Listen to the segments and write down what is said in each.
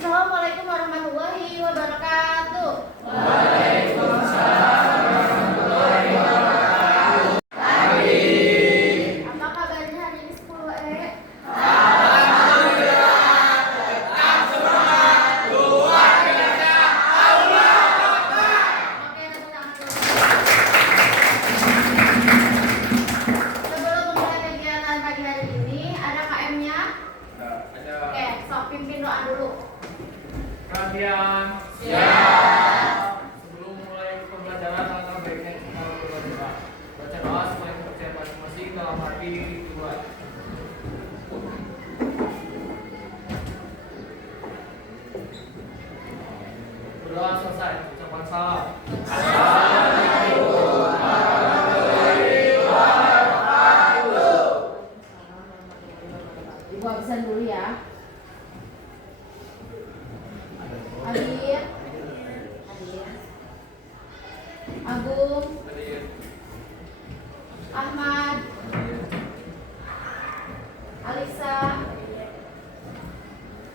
Assalamualaikum warahmatullahi wabarakatuh. Waalaikumsalam warahmatullahi wabarakatuh. Apa kabarnya hari ini 10E? Alhamdulillah, tetap semangat, luar biasa, Allah Akbar. Oke, tepuk tangan dulu. Sebelum mulai kegiatan pagi hari ini, ada KM-nya? Oke, sok pimpin doa dulu. Perhatian. Siap. Sebelum mulai pembelajaran, alangkah baiknya kita berdoa. Baca doa supaya kepercayaan masing-masing dalam hati Tuhan. Berdoa selesai. Ucapan salam. Assalamualaikum warahmatullahi wabarakatuh. Ibu abisan dulu ya. Adit, Agung, Ahmad, Alisa,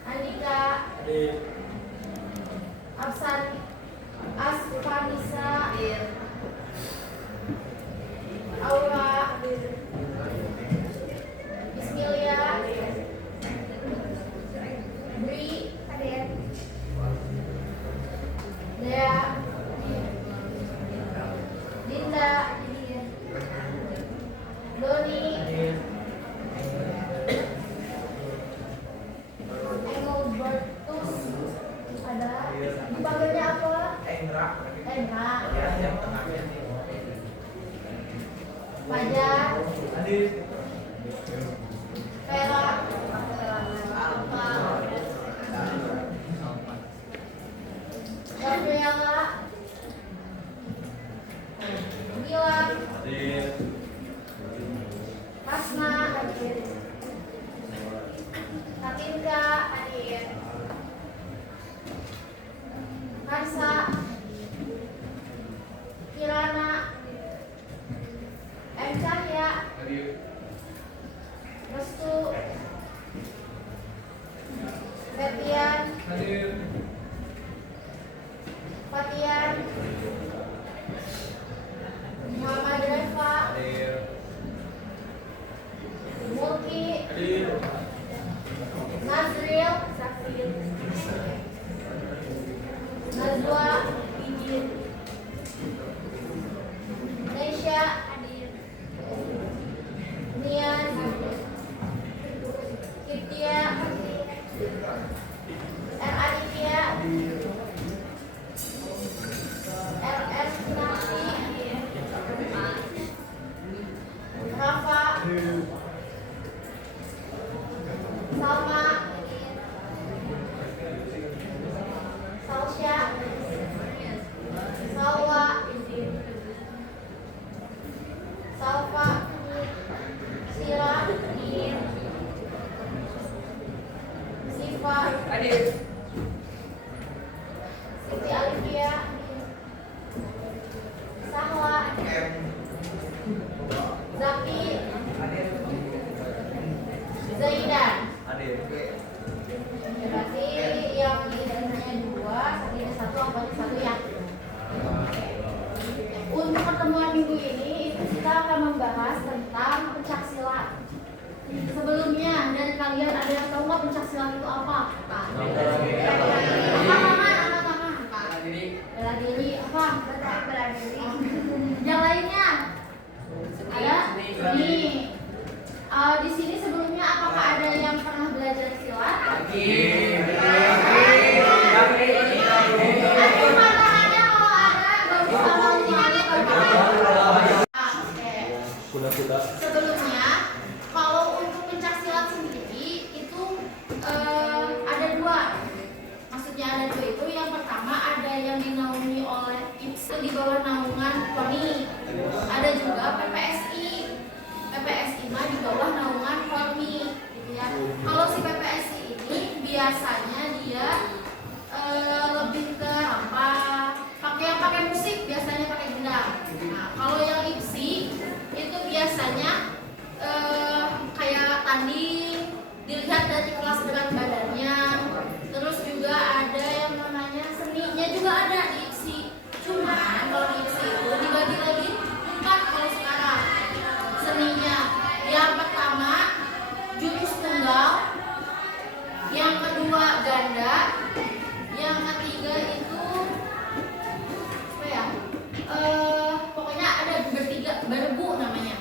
Andika, Asfanisa, Aura, Bismillah, Bri, Dea, Dinda, Doni, Engelbertus, ada dipanggilnya apa? Enra. Fajar, Vera, Alfa, Gabriela, Gilang, Hasna, Katinka, Karsa, Kirana, M. Cahya, Restu, Septian, Fatian, Muhammad Reva, Mulki, Nazril, Nazwa, Nesya, Nian, Kiptia, Aditya, RS Nasi, Rafa, Salma, Salsya, Salwa, Salva, Sira, Siva, Siti Alifia, Sahla, Zaki, Zaidan. Berarti yang ini dua, ini satu, apa ini satu ya? Untuk pertemuan minggu ini kita akan membahas tentang pencaksilat. Sebelumnya dari kalian ada yang tahu nggak pencaksilat itu apa? Angkat tangan. Bela diri apa? Bela diri. Yang lainnya ada nih. Di sini sebelumnya apakah ada yang pernah belajar silat? Sebelumnya, kalau untuk pencaksilat sendiri itu ada dua. Maksudnya ada dua itu. Yang pertama ada yang dinaungi oleh IPS di bawah naungan KONI. Ada juga PPSI. PPSI mah di bawah naungan KONI, gitu ya. Kalau si PPSI ini biasanya dia lebih ke apa? Pakai musik, biasanya pakai gendang. Nah, kalau yang IPSI itu biasanya kayak tanding, dilihat dari kelas berat badannya, terus juga ganda, yang ketiga itu apa ya? Pokoknya ada berbu namanya.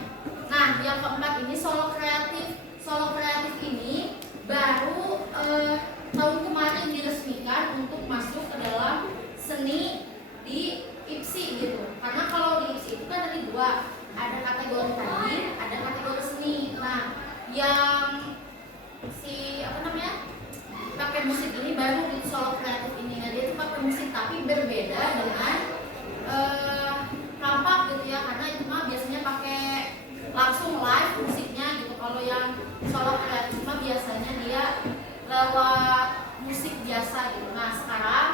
Nah, yang keempat ini solo kreatif. Solo kreatif ini baru tahun kemarin diresmikan untuk masuk ke dalam seni di IPSI gitu. Karena kalau di IPSI itu kan ada dua, ada kategori tadi, ada kategori seni. Nah, yang pakai musik ini baru di solo kreatif ini. Nah, dia itu pakai musik tapi berbeda dengan rampak gitu ya, karena itu mah biasanya pakai langsung live musiknya gitu. Kalau yang solo kreatif mah biasanya dia lewat musik biasa gitu. Nah, sekarang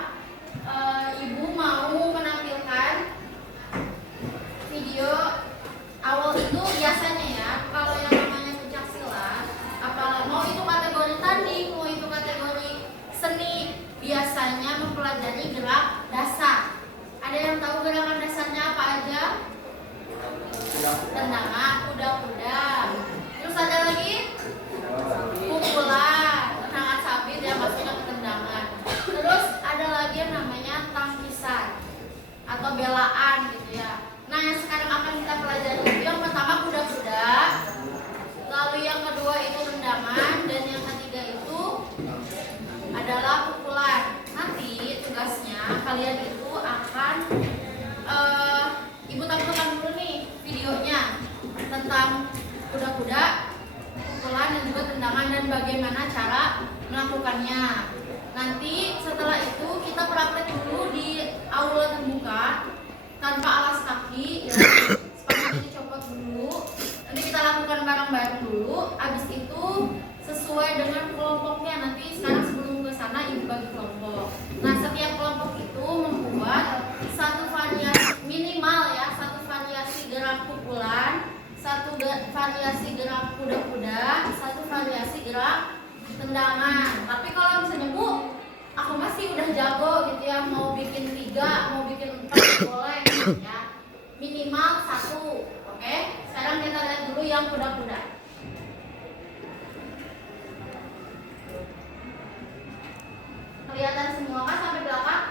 ibu mau menampilkan video awal itu. Biasanya ya kalau yang namanya pencak silat, apalagi mau itu kategori tanding, mau itu kategori seni, biasanya mempelajari gerak dasar. Ada yang tahu gerakan dasarnya apa aja? Tendangan, kuda-kuda. Terus ada lagi? Pukulan, tendangan sabit ya, maksudnya ke tendangan. Terus ada lagi yang namanya tangkisan atau belaan gitu ya. Nah, yang sekarang akan kita pelajari itu yang pertama kuda-kuda, lalu yang kedua itu tendangan, dan yang ketiga itu adalah pukulan. Nanti tugasnya kalian itu akan ibu tampilkan dulu nih videonya tentang kuda-kuda, pukulan, dan juga tendangan dan bagaimana cara melakukannya. Nanti setelah itu kita praktek dulu di aula terbuka tanpa alas kaki ya. Sepatunya dicopot dulu. Nanti kita lakukan bareng-bareng dulu. Abis itu sesuai dengan kelompoknya. Nanti sekarang sebelum ke sana ibu bagi kelompok. Nah, setiap kelompok itu membuat satu variasi minimal ya, satu variasi gerak pukulan, satu variasi gerak kuda-kuda, satu variasi gerak tendangan. Tapi kalau misalnya Bu, aku masih udah jago gitu ya, mau bikin 3, mau bikin 4 boleh ya. Minimal 1. Oke? Sekarang kita lihat dulu yang kuda-kuda. Kelihatan semua kan sampai belakang?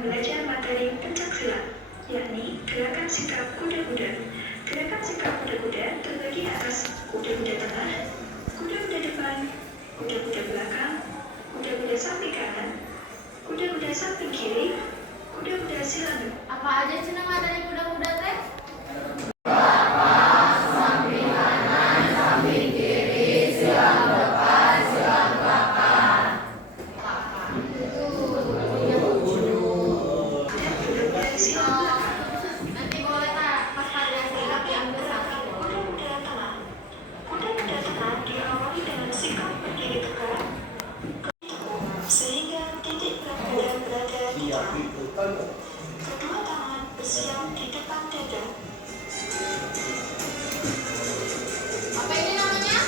Belajar materi pencak silat, yakni gerakan sikap kuda-kuda. Gerakan sikap kuda-kuda terbagi atas kuda-kuda tengah, kuda-kuda depan, kuda-kuda belakang, kuda-kuda samping kanan, kuda-kuda samping kiri, kuda-kuda silang. Apa aja cenah materi kuda-kuda teh? Sehingga titik berat berada di tengah. Kedua tangan bersiap di depan dada. Apa ini namanya?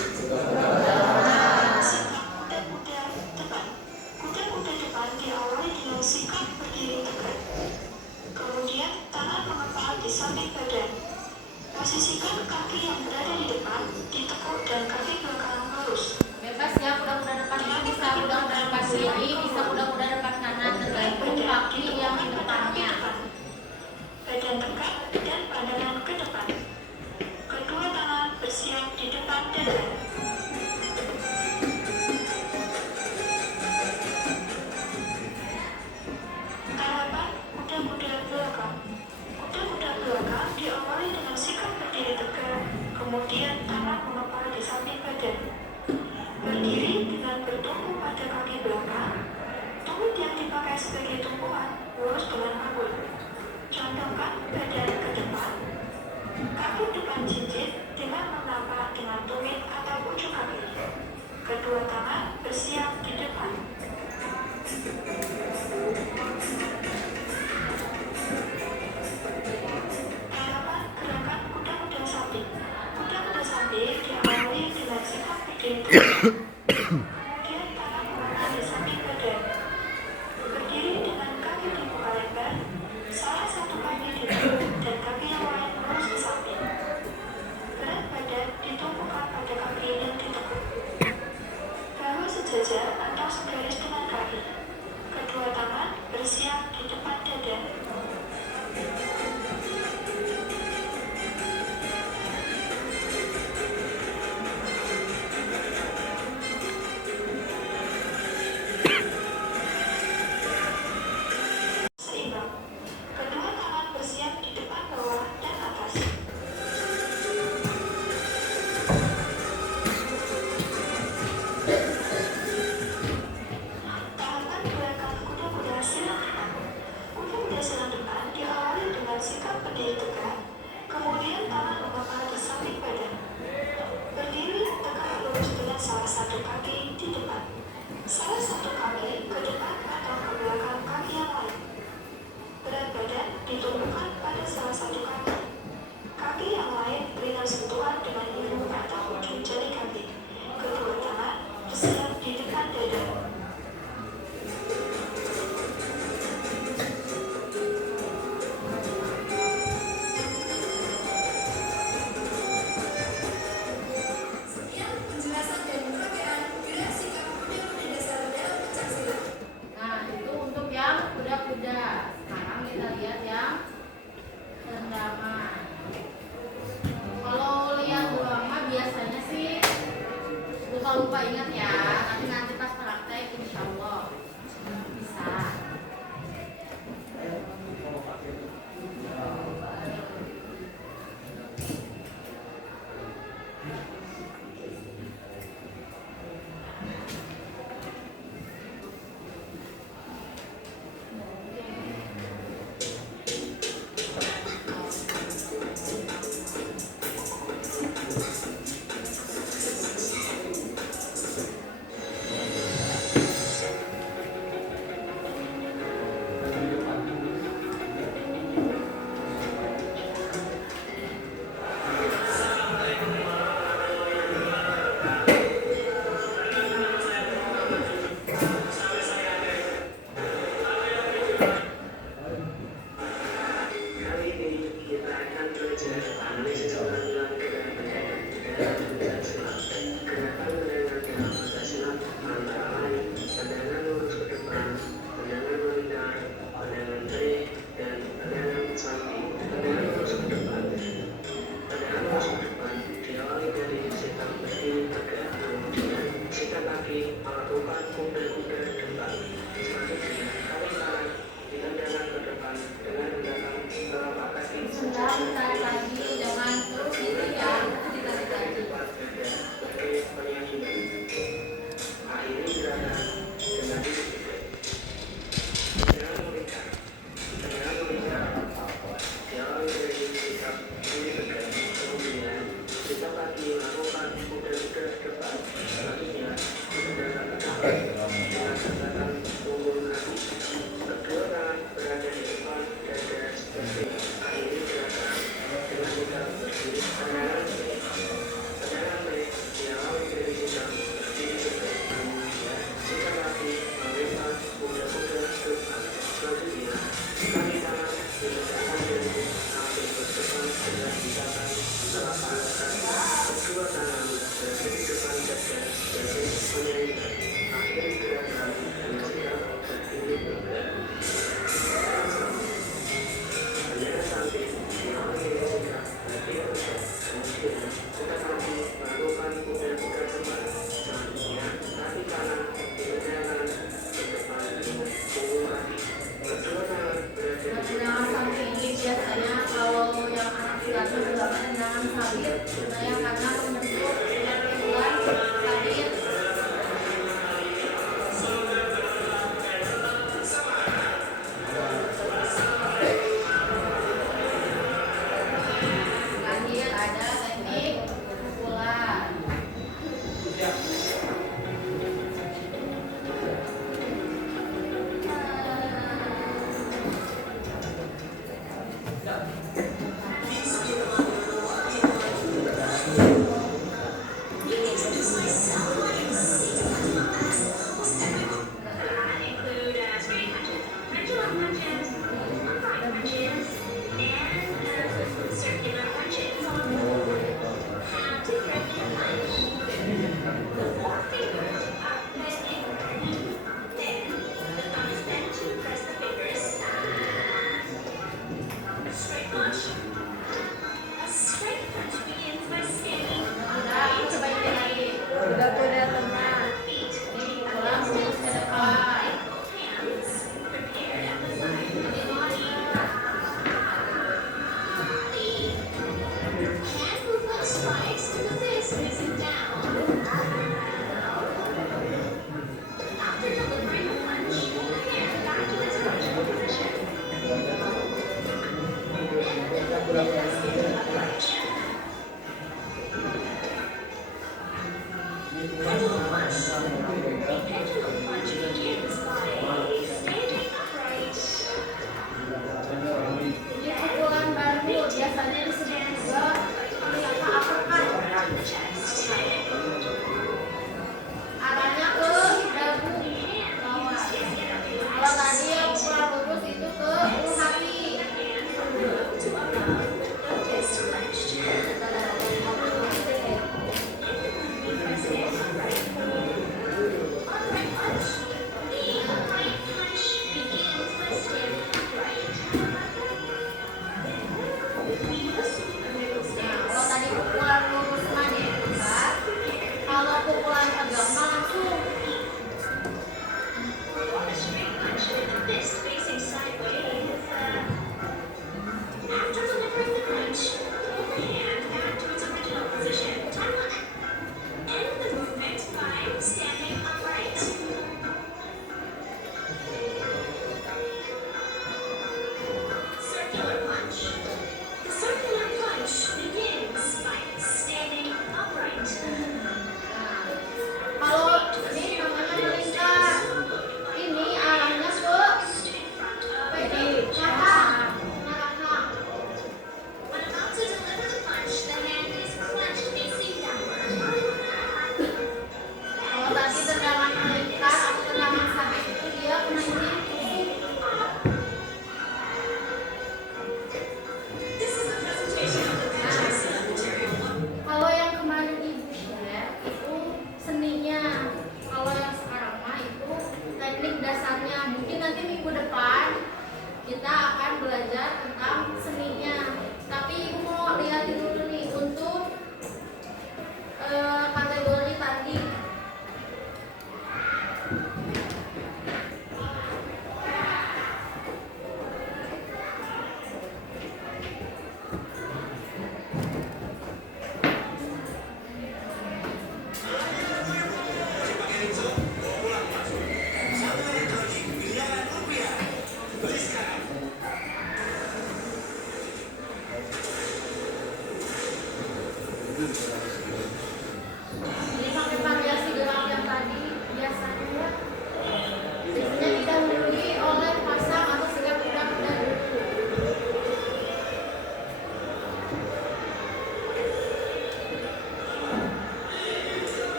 Sikap kuda-kuda depan. Kuda-kuda depan diawali dengan sikap berdiri tegak. Kemudian tangan mengepal di samping badan. Posisikan kaki yang berada di depan ditekuk dan kaki belakang lurus. Bebas ya, kuda-kuda depan itu bisa kuda-kuda depan kiri, bisa kuda-kuda depan kanan, tergantung kaki yang di depannya. Badan tegak dan pandangan ke depan. Kedua tangan bersiap di depan dada. Harapan kuda-kuda belakang. Kuda-kuda belakang diawali dengan sikap berdiri tegak, kemudian tangan mengepal di samping badan. Berdiri dengan bertumpu pada kaki belakang. Tumit yang dipakai sebagai tumpuan lurus dengan kabul. Condongkan badan ke depan. Kaki depan jinjit dengan menapak dengan tumit atau ujung kaki. Kedua tangan bersiap di depan. Tahapan gerakan kuda-kuda samping. Kuda-kuda samping diawali dengan sikap berdiri. Kemudian tangan mengangkat di samping badan. Berdiri dengan kaki dibuka lebar, salah satu kaki dibuka dan kaki yang lain lurus ke samping. Berat badan ditumpukan pada kaki yang ditekuk. Bahu sejajar atau segaris dengan kaki. Kedua tangan bersiap di depan dada. Seimbang. Kedua tangan bersiap di depan bawah dan atas. Tahapan gerakan kuda-kuda silang depan. Kuda-kuda silang depan diawali dengan sikap berdiri tegak, kemudian tangan mengepal di samping badan. Berdiri tegak lurus dengan salah satu kaki di depan. Salah satu kaki ke depan atau ke belakang kaki yang lain. Berat badan ditumpukan pada salah satu kaki. Kaki yang lain berikan sentuhan dengan ibu atau ujung jari kaki. Kedua tangan bersiap di depan dada. Sekian penjelasan dan peragaan gerak sikap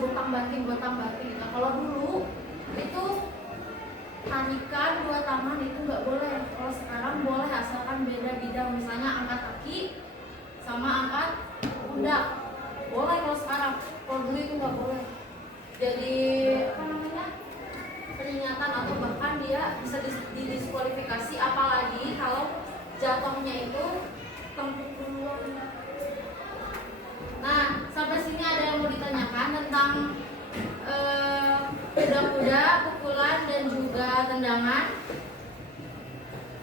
gotang-ganti. Nah, kalau dulu itu tarikan 2 tangan itu nggak boleh. Kalau sekarang boleh asalkan beda bidang, misalnya angkat kaki sama angkat pundak. Boleh kalau sekarang. Kalau dulu itu nggak boleh. Jadi apa namanya? Peringatan atau bahkan dia bisa didiskualifikasi, apalagi kalau jatuhnya itu tengkuk duluan. Nah, sampai sini ada yang mau ditanyakan tentang kuda-kuda, pukulan dan juga tendangan.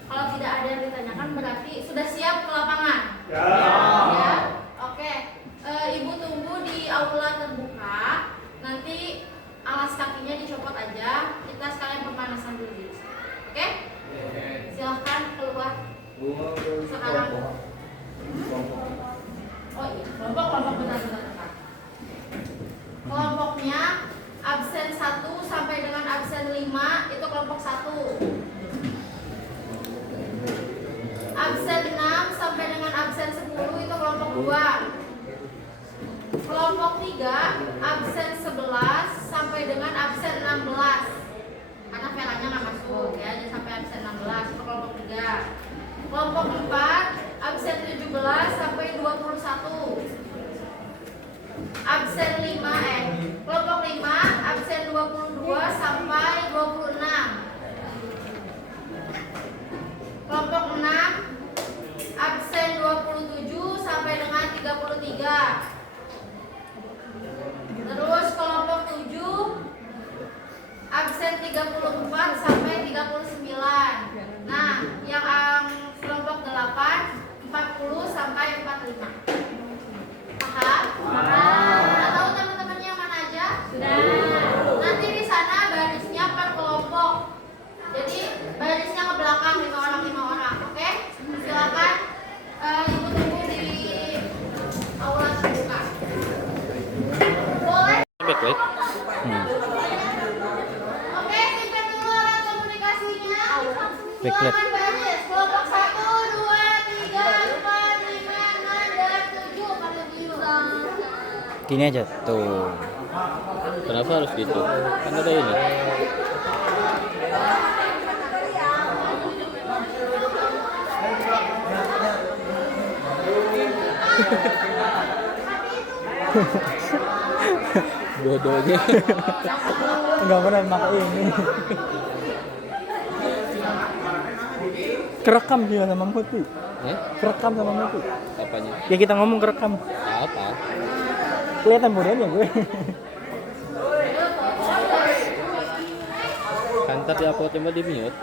Kalau tidak ada yang ditanyakan berarti sudah siap ke lapangan. Ya. Oke. Ibu tunggu di aula terbuka. Nanti alas kakinya dicopot aja. Kita sekalian pemanasan dulu. Oke? Silahkan keluar sekarang. Oh iya, kelompok benar. Kelompoknya absen 1 sampai dengan absen 5 itu kelompok 1. Absen 6 sampai dengan absen 10 itu kelompok 2. Kelompok 3 absen 11 sampai dengan absen 16. Karena velanya nggak masuk ya, jadi sampai absen 16 itu kelompok 3. Kelompok 4 absen 17 sampai 21. Absen 5 kelompok 5 absen 22 sampai 26. Kelompok 6 absen 27 sampai dengan 33. Terus kelompok 7 absen 34 sampai 39. Nah, yang kelompok 8 40 sampai 45. Paham? Nah, tahu teman-temannya mana aja? Sudah. Nanti di sana barisnya per kelompok. Jadi barisnya ke belakang 5 orang. Oke? Silakan ibu tunggu di aula terbuka. Boleh? Baik. Oke, simpan dulu alat komunikasinya. Baiklah. Silakan baris. Kelompok 1, 2, 3, 4, 5, 6, dan 7. Pada biru. Gini aja tuh. Kenapa harus gitu? Kan ada ini. Bodohnya. Enggak pernah pakai ini. Kerekam juga sama Putih. Kerekam sama Putih. Apanya? Ya kita ngomong kerekam. Apa? Kelihatan modelnya gue. Kan tadi upload coba di mute.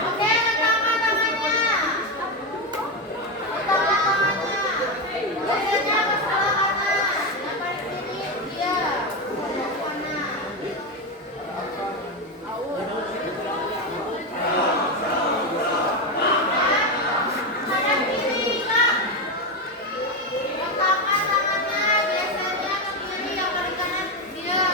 Oke, rekaman tangannya. Utama tangannya. Jadinya ke sebelah kanan. Yang paling kiri dia. Sebelah kanan. Kanan kiri, Kak. Letakkan tangannya biasanya ke kiri, yang paling kanan dia.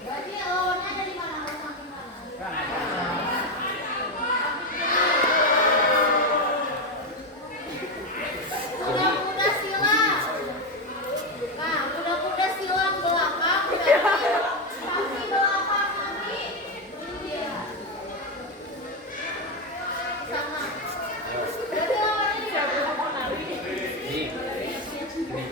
Berarti lawannya dari mana? Samping mana? Kuda-kuda silang. Nah, kuda-kuda silang belakang berarti kaki belakang nanti. Iya. Sama. Berarti lawannya di mana? Nih.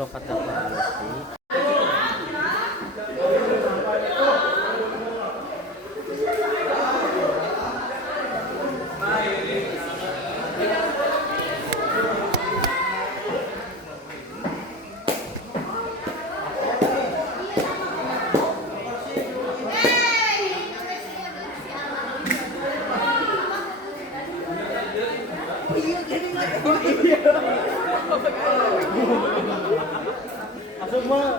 kalau kata Pak Lutfi, Masuk mah.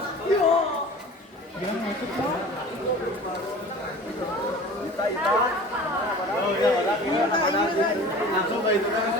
Bilang masuk mah. Langsung kayak itu kan.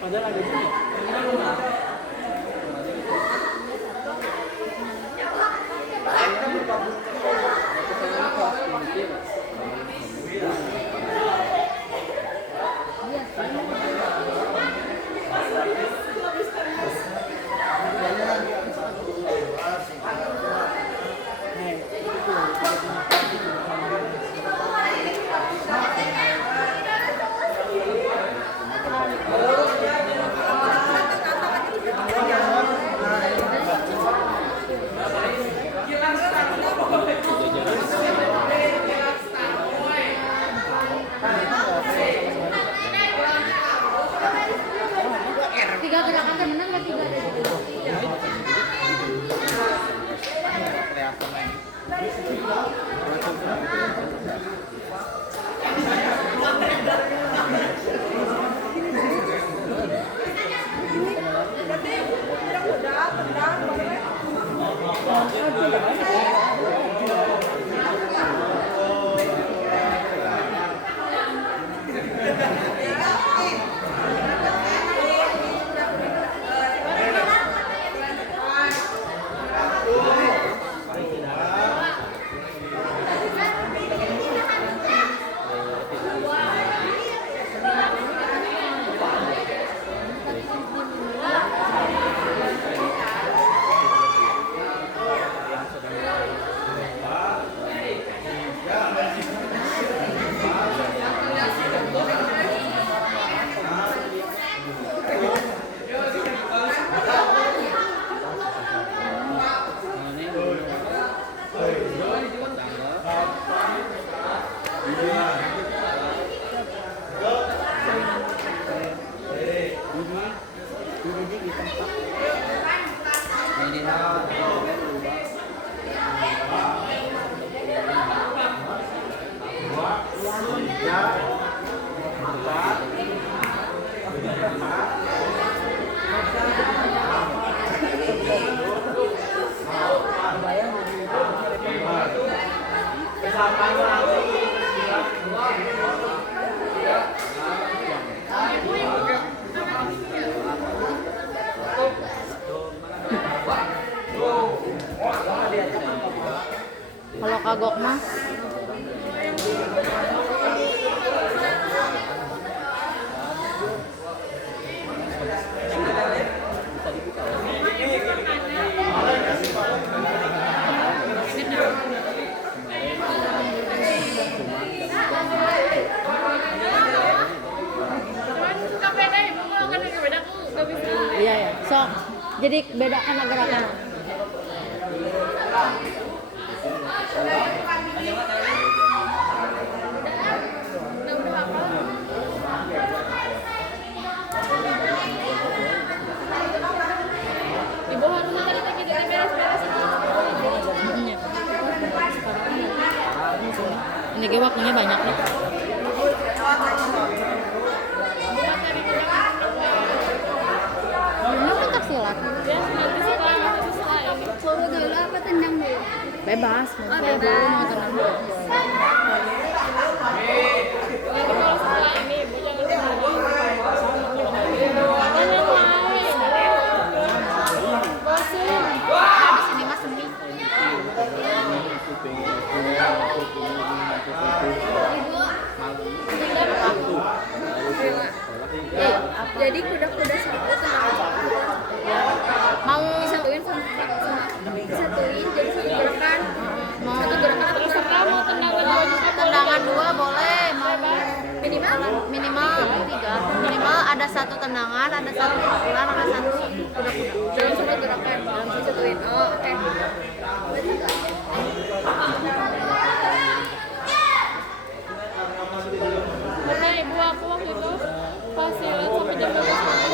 Padahal ada juga. Tiga gerakan kan menang gak tiga? Kalau kagok mah iya ya. So, jadi bedakan gerakan. Ini ge waktunya banyak nih. Ini pencak silat. Suruh dulu apa tendang dulu? Bebas, mau suruh dulu mau tenang dulu. Habis ini mas semi. Jadi kuda-kuda satu Mau disatuin disatuin jadi satu gerakan. Satu gerakan atau terserah mau tendangan 2 boleh, mau minimal minimal 3. Minimal ada satu tendangan, ada satu pukulan, ada satu kuda-kuda. dalam satu gerakan dalam disatuin. Oh oke. Pernah ibu aku waktu itu pas silat sampai jam 12 pagi.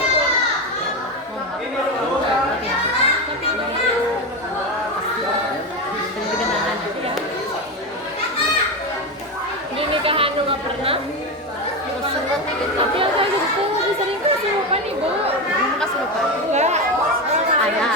Lebih genangan. Di nikahan lu nggak pernah. Tapi aku aja gitu lebih sering kesurupan ibu. Kamu kesurupan? Enggak. Ada.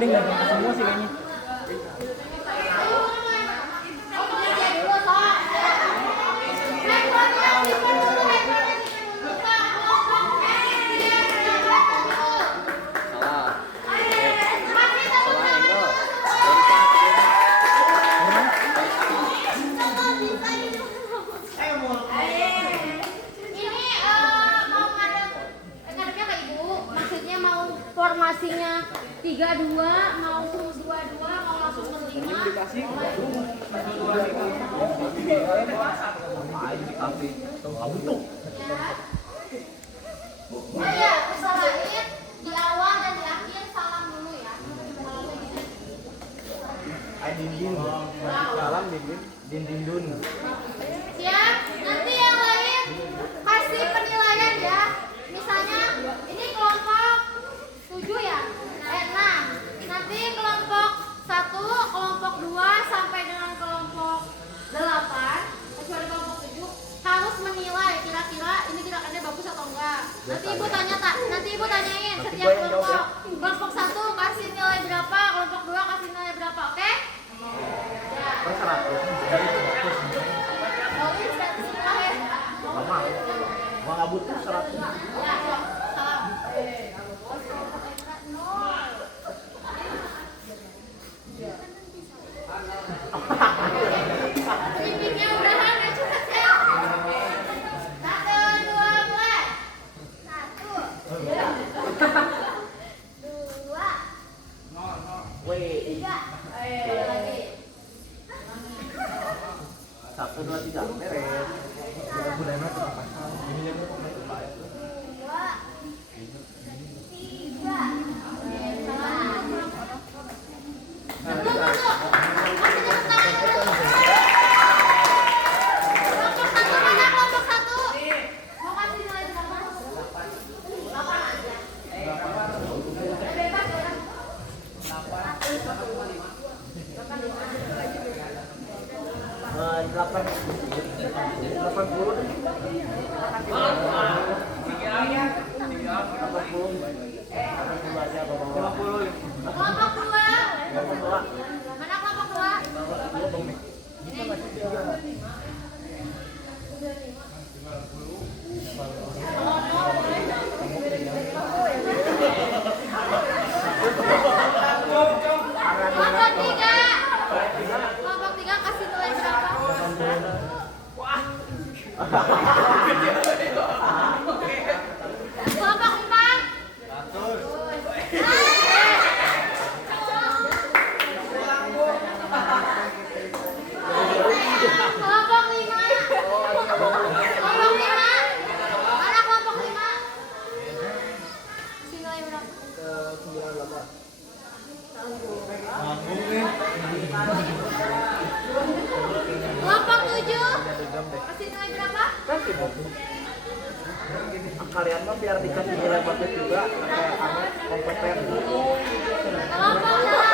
Ini nggak ada semua sih kayaknya. Formasinya 3-2, mau 2-2, mau langsung berlima. Oh iya, usahain di awal dan di akhir salam dulu ya. Salam dinding dun. Siap? Nanti yang lain kasih penilaian ya. Misalnya ini kelompok 7 ya? 6. Nanti kelompok 1, kelompok 2 sampai dengan kelompok 8, kecuali kelompok 7 harus menilai kira-kira ini gerakannya bagus atau enggak. Nanti ibu tanyain setiap kelompok. Kelompok 1 kasih nilai berapa, kelompok 2 kasih nilai berapa, oke? Ya. Mau nggak butuh 100. Ya, salam. Pimpinnya udahan ya, cepet ya. 1, 2, mulai. 1, 2, Wih, 3. Lagi. 1, 2, 3 beres. Budaya mah tetap pasal. Ini yang 2, 3. Kelompok 1 mau kasih nilai berapa? 8 aja. Bebas ya. Kelompok 2. Mana kelompok 2? Kelompok 3. Kelompok 3 kasih nilai berapa? Kelompok 4. Kelompok 5. Kelompok 5. Mana kelompok 5? Kasih nilai berapa? Kelompok 7. Kasih nilai berapa? Kalian mah biar dikasih nilai bagus juga, kompeten. Kelompok 8.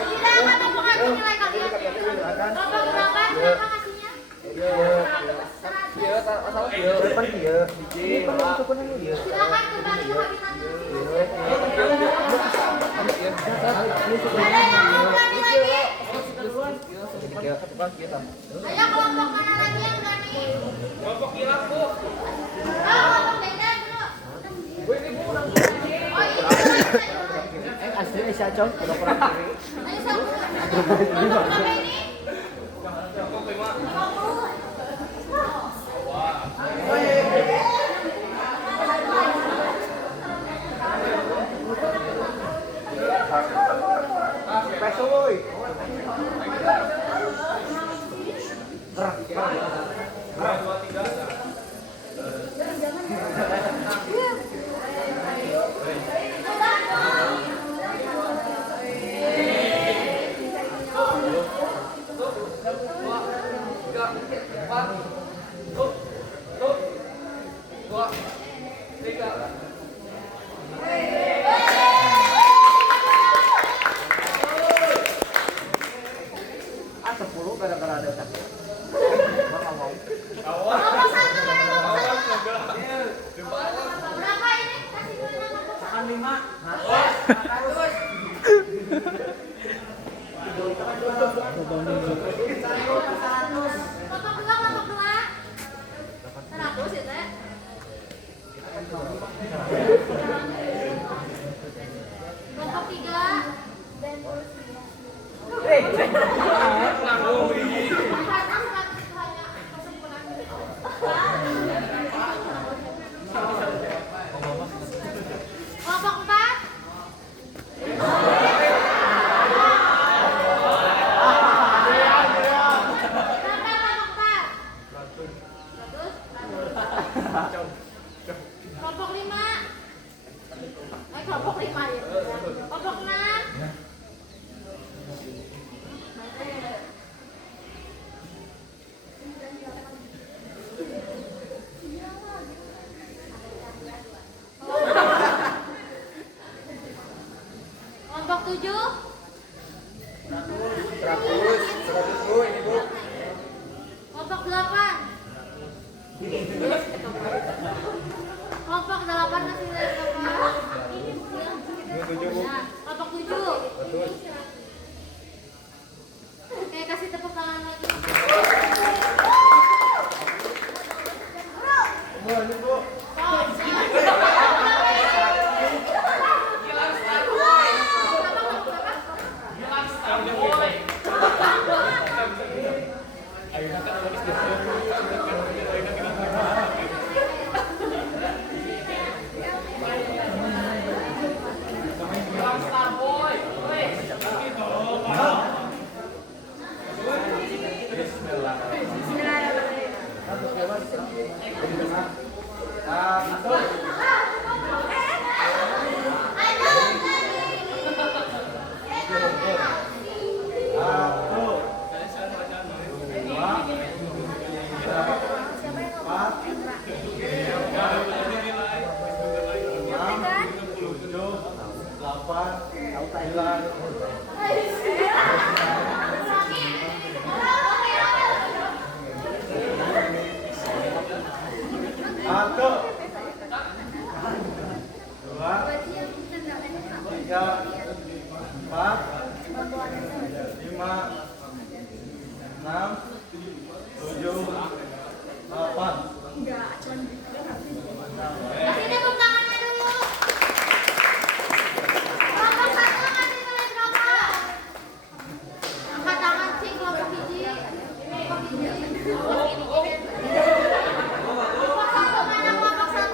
Tidak akan mempengaruhi nilai kalian. Kelompok 8 berapa kasihnya? Depan dia. Ini pernah dia. Silakan kembali ke habitatnya. Ada yang mau berani lagi? Ayo kelompok mana lagi yang berani? Kelompok hilang, Bu. Kelompok beda dulu. Oh iya. Asli Aisyah Con, udah kurang kiri. Ayo satu. Kelompok berapa ini? Kelompok 5. Peso woi. Gara-gara ada sakit. Gua mau. Kelompok 1 mana kelompok 1? Berapa ini? Kasih nilai kelompok 1. 5. 7. 100 Bu, ini Bu. Kelompok 8. Kelompok 8 masih ada berapa? Ini 7 Bu. Nah, kelompok 7. Betul. Oke, kasih tepuk tangan lagi. Bu, ini Bu. Kasih tepuk tangannya dulu. Kelompok 1 ngasih nilai berapa? Angkat tangan sih kelompok hiji. Kelompok hiji. Kelompok 1 mana kelompok 1?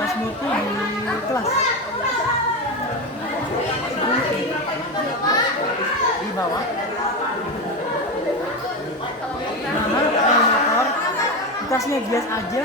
Pas mutu di kelas di bawah. Nah, motor tasnya bias aja.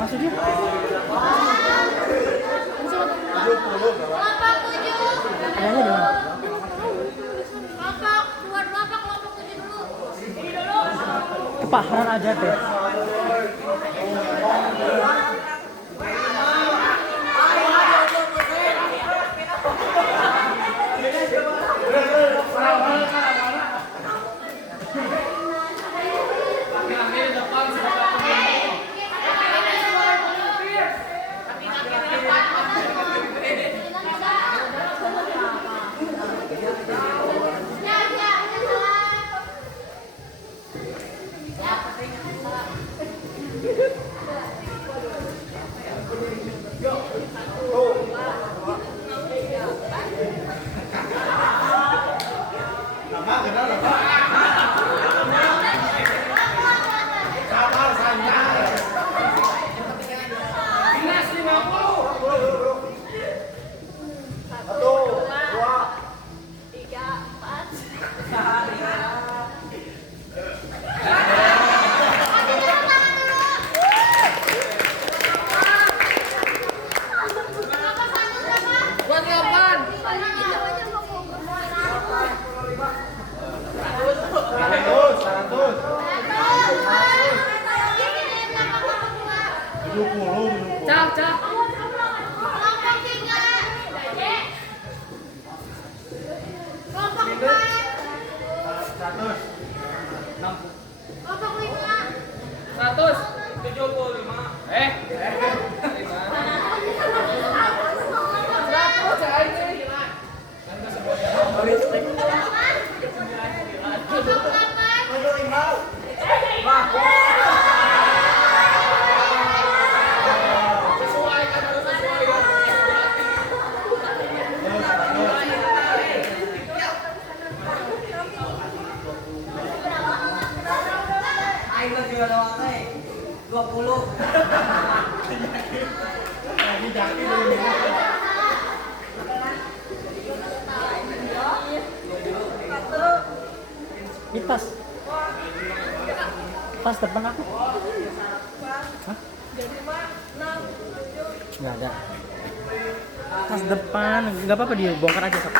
Maksudnya? Kelompok 7. Kayaknya dong. Kelompok 22 Pak, kelompok 7 dulu. Kepaharan aja deh. Ini pas. Tas depan aku. Hah? Nggak ada. Tas depan, nggak apa-apa dia bongkar aja Kak.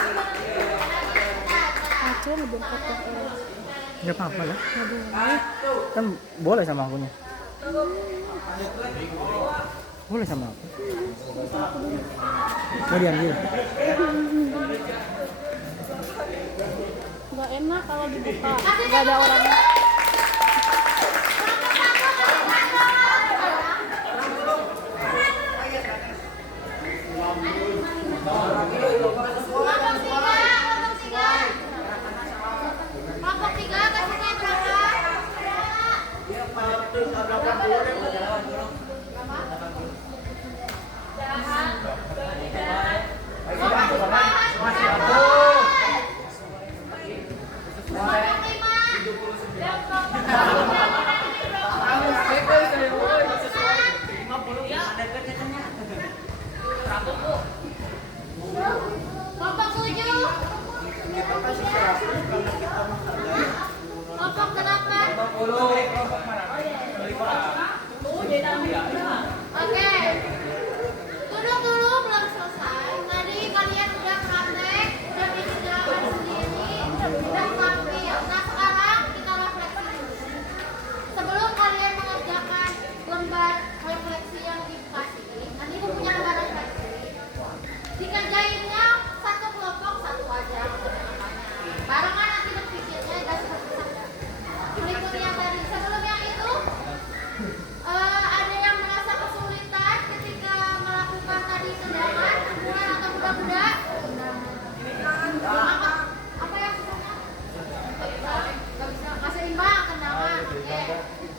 Aceh lebih kotor. Nggak apa-apa lah. Kan boleh sama akunya. Boleh sama aku. Mau diambil? Nggak enak kalau dibuka. Nggak ada orangnya. Kelompok 3 kasihnya berapa? Kelompok 7. Kelompok 8. Oke. Duduk dulu, belum selesai. Tadi kalian udah praktek, udah bikin gerakan sendiri, udah tampil. Nah sekarang kita refleksi dulu. Sebelum kalian mengerjakan lembar refleksi yang dikasih, nanti aku punya lembar refleksi. Dikerjainnya satu kelompok satu aja. Barengan nanti berpikirnya dan satu-satu. Berikutnya tadi sebelum yang itu ada yang merasa kesulitan ketika melakukan tadi tendangan, pukulan atau kuda-kuda? Apa yang susahnya? Gak bisa. Nggak seimbang tendangan. Oke.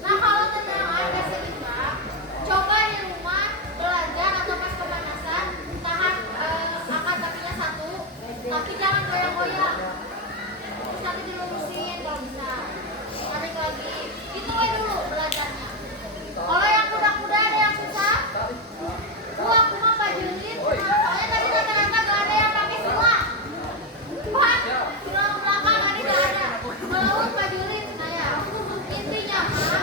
Nah kalau tendangan nggak seimbang, coba di rumah belajar atau pas pemanasan tahan angkat kakinya satu, tapi jangan goyang-goyang. Terus nanti dilurusin kalau bisa. Tarik lagi. Itu aja dulu belajarnya. Kalau yang kuda-kuda ada yang susah, aku mah pajurin. Soalnya tadi rata-rata gak ada yang pakai semua. Wah, tulang belakang tadi gak ada. Melaut pajurin. Nah ya, intinya mah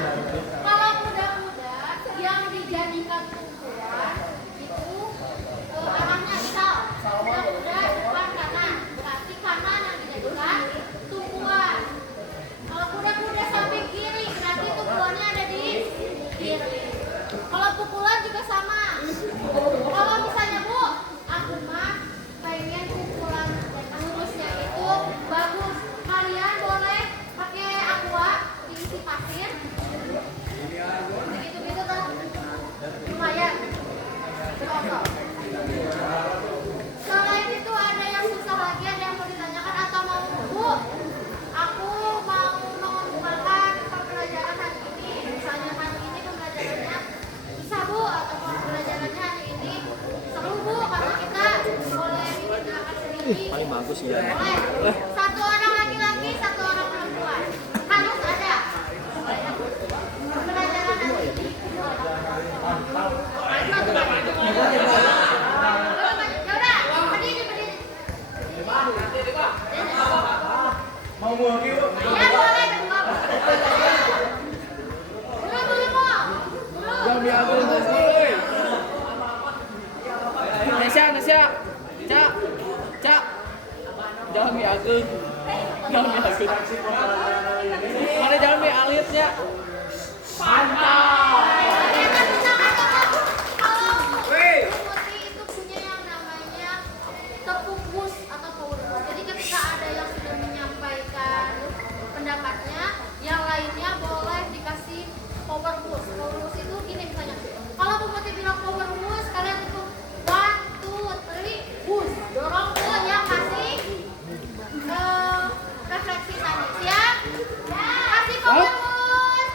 kalau kuda-kuda yang dijadikan tumpuan itu arahnya misal kuda-kuda depan kanan, berarti kanan yang dijadikan tumpuan. Kalau kuda-kuda samping kiri, berarti tumpuannya ada di kiri. Kalau pukulan juga sama. Kalau misalnya Bu, aku mah pengen pukulan lurusnya itu bagus. Kalian boleh pakai aqua diisi pasir. Begitu-gitu kan lumayan. Contoh. Selain itu ada yang susah lagi, ada yang mau ditanyakan atau mau Bu? Aku mau mengembangkan pembelajaran hari ini. Misalnya hari ini pembelajarannya bisa Bu, atau pembelajarannya hari ini seru Bu, karena kita boleh bikin gerakan sendiri. Paling bagus ya. Boleh. Satu orang laki-laki, satu orang perempuan. Harus ada. Pembelajaran hari ini. Yaudah, berdiri. Mau muangin lu? Ya boleh berdua. Boleh mau. Jangan diambil dulu. Nasya. Cak. Jangan diambil. Mana jangan dialirnya. Mantap. Kalau Putih itu punya yang namanya tepung bus atau power bus. Jadi ketika ada yang sudah menyampaikan pendapatnya, yang lainnya boleh dikasih power bus. Power bus itu gini misalnya. Kalau Putih bilang power bus, kalian itu 1, 2, 3 bus. Dorong ke yang kasih refleksi tadi. Siap? Kasih power bus.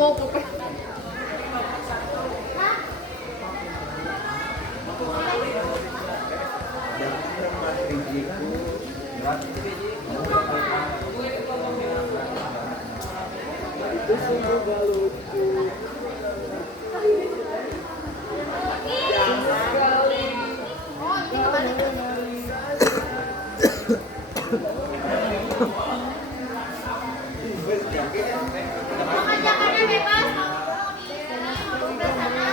mau pupuk. Oh, ini kebalik. Pengajakannya bebas, mau di sini, mau di sebelah sana.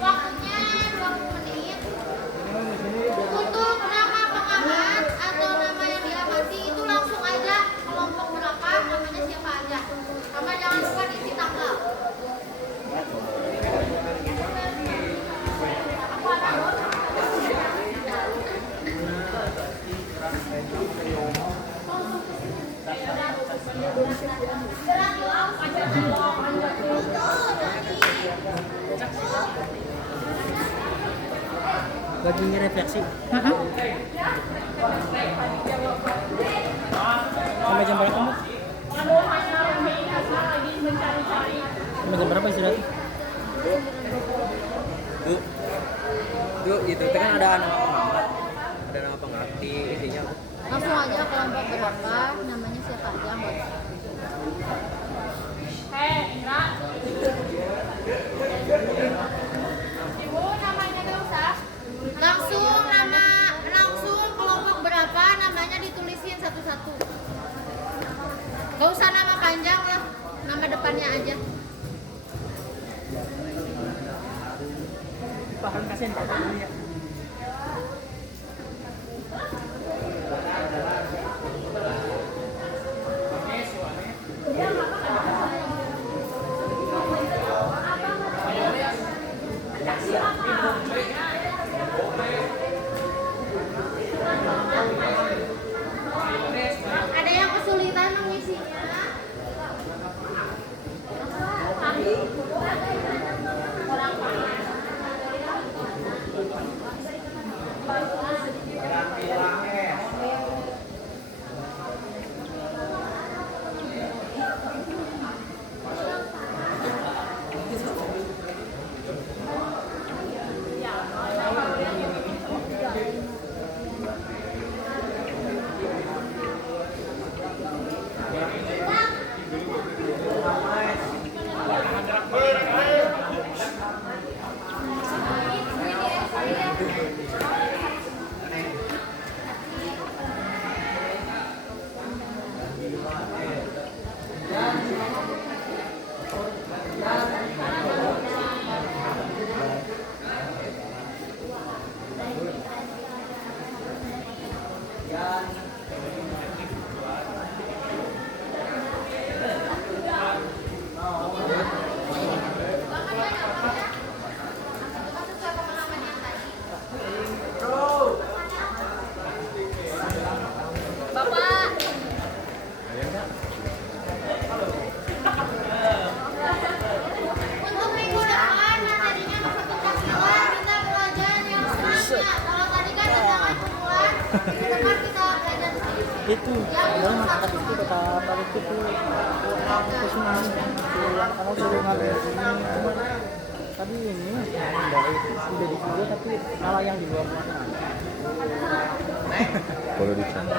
Waktunya 20 menit. Untuk nama pengamat atau nama yang diamati itu langsung aja kelompok berapa, namanya siapa aja. Sama jangan lupa diisi tanggal. Lagi ngerefleksi. Sampai jam berapa, Mbak? Sampai jam berapa istirahat? Yuk, itu kan ada nama pengamat, ada nama pengerti, isinya Langsung aja kelompok berapa, namanya siapa aja anggota. Ibu namanya gak usah. Langsung kelompok berapa namanya ditulisin satu-satu. Gak usah nama panjang lah, nama depannya aja. Paham kasihan Pak dulu ya. Ada yang kesulitan mengisinya? Untuk minggu depan materinya masuk pencaksilat, kita belajar yang senangnya. Kalau tadi kan kita kumpulan, minggu depan kita belajar Itu, padahal masyarakat itu tetap balik itu kesunahan karena suruh ngambil ini cuman tadi ini dari itu sudah di video tapi malah yang di luar mana Kalau di sana.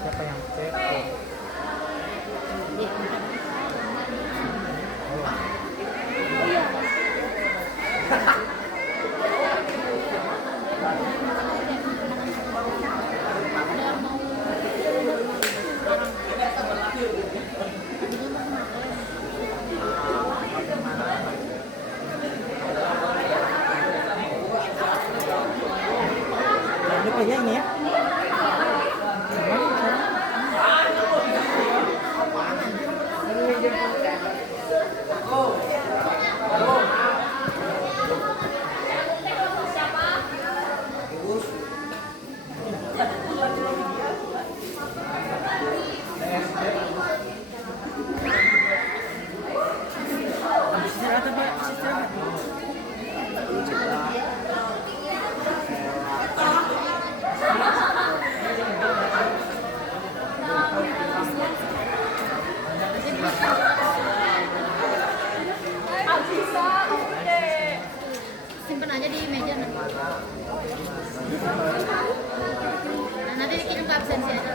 Siapa yang cek? Ini kayaknya ini ya. Simpen aja di meja nanti. Nah, nanti dikirim ke absensi aja.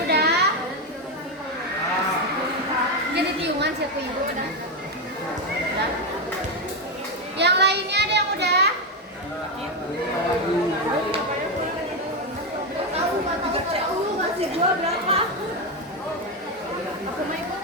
Udah. Jadi tiungan siapa ibu udah. Udah. Yang lainnya ada yang udah? Tahu masih jual berapa? Aku mau ibu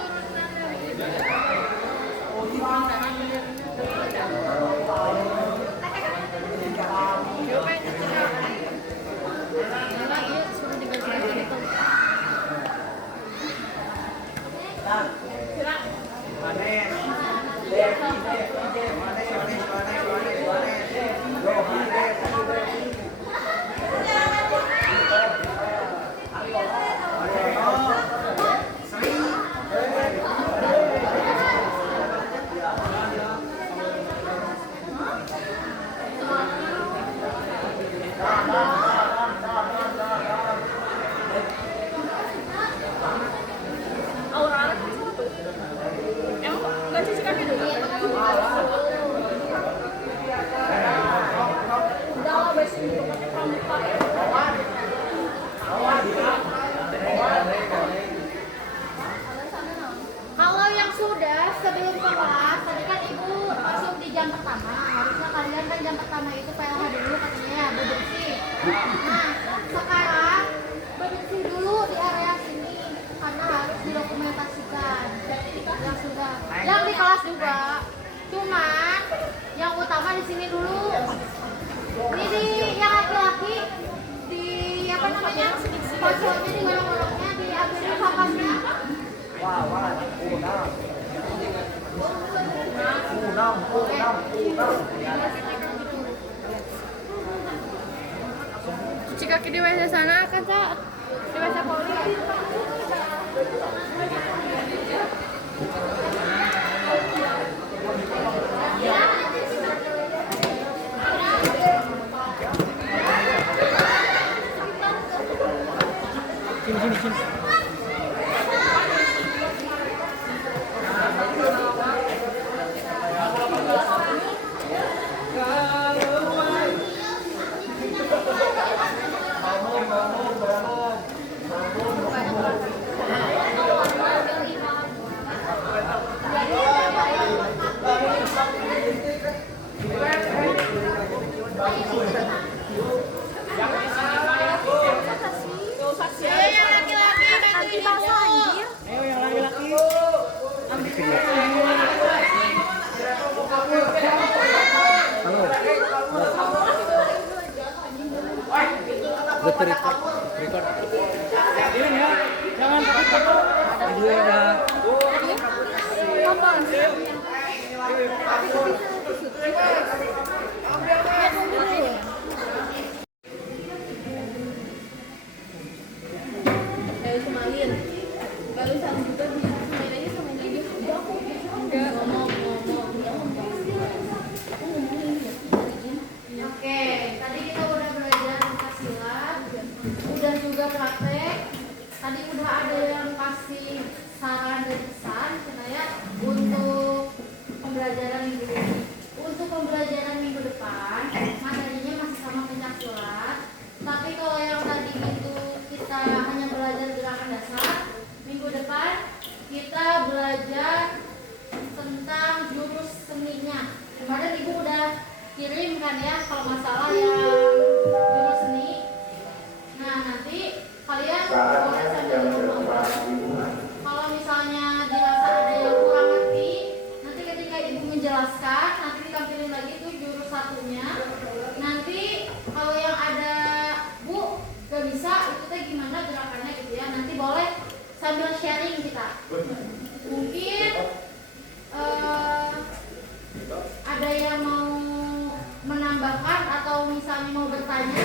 Kalau yang sudah sebelum kelas, tadi kan ibu masuk di jam pertama. Harusnya kalian kan jam pertama itu PLH dulu katanya ya, bebersih. Nah, sekarang bebersih dulu di area sini karena harus didokumentasikan. Yang sudah, yang di kelas juga. Cuman yang utama di sini dulu. Ini di yang laki-laki di apa namanya? Pasalnya di golong-golongnya diambil kapasnya. Cuci kaki di WC sana kan, Cak? Di WC poli. Sini. Yang laki-laki nanti basah anjir. Ayo yang laki-laki. Halo. Betul record. Ini ya, jangan foto. Video ya. Apa? Barusan juga bisa main aja sama dia. Enggak. pembelajaran minggu ini. Untuk pembelajaran minggu depan materinya masih sama pencaksilat, tapi kalau yang tadi itu kita hanya belajar gerakan dasar, minggu depan kita belajar tentang jurus seninya. Kemarin ibu udah kirim kan ya kalau masalah yang jurus seni. Nah nanti kalian boleh sambil ngobrol. Kalau misalnya dirasa ada yang kurang ngerti, nanti ketika ibu menjelaskan, nanti ditampilin lagi tuh jurus satunya. Nanti kalau yang ada bu gak bisa itu teh gimana gerakannya gitu ya. Nanti boleh sambil sharing kita. Mungkin ada yang mau menambahkan atau misalnya mau bertanya